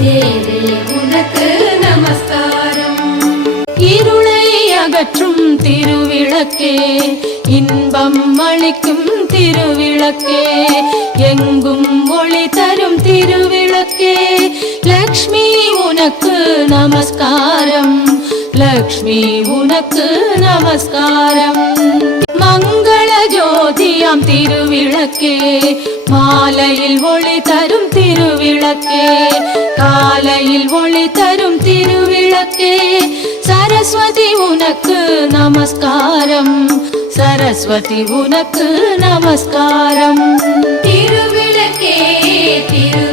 தேவே உனக்கு நமஸ்காரம். இருளை அகற்றும் திருவிளக்கே, இன்பம் அளிக்கும் திருவிளக்கே, எங்கும் ஒளி தரும் திருவிளக்கே, லக்ஷ்மி உனக்கு நமஸ்காரம், லக்ஷ்மி உனக்கு நமஸ்காரம். மங்கள ஜோதியாம் திருவிளக்கே, மாலையில் ஒளி தரும் திருவிளக்கே, காலையில் ஒளி தரும் திருவிளக்கே, சரஸ்வதி உனக்கு நமஸ்காரம், சரஸ்வதி உனக்கு நமஸ்காரம். திருவிளக்கே திரு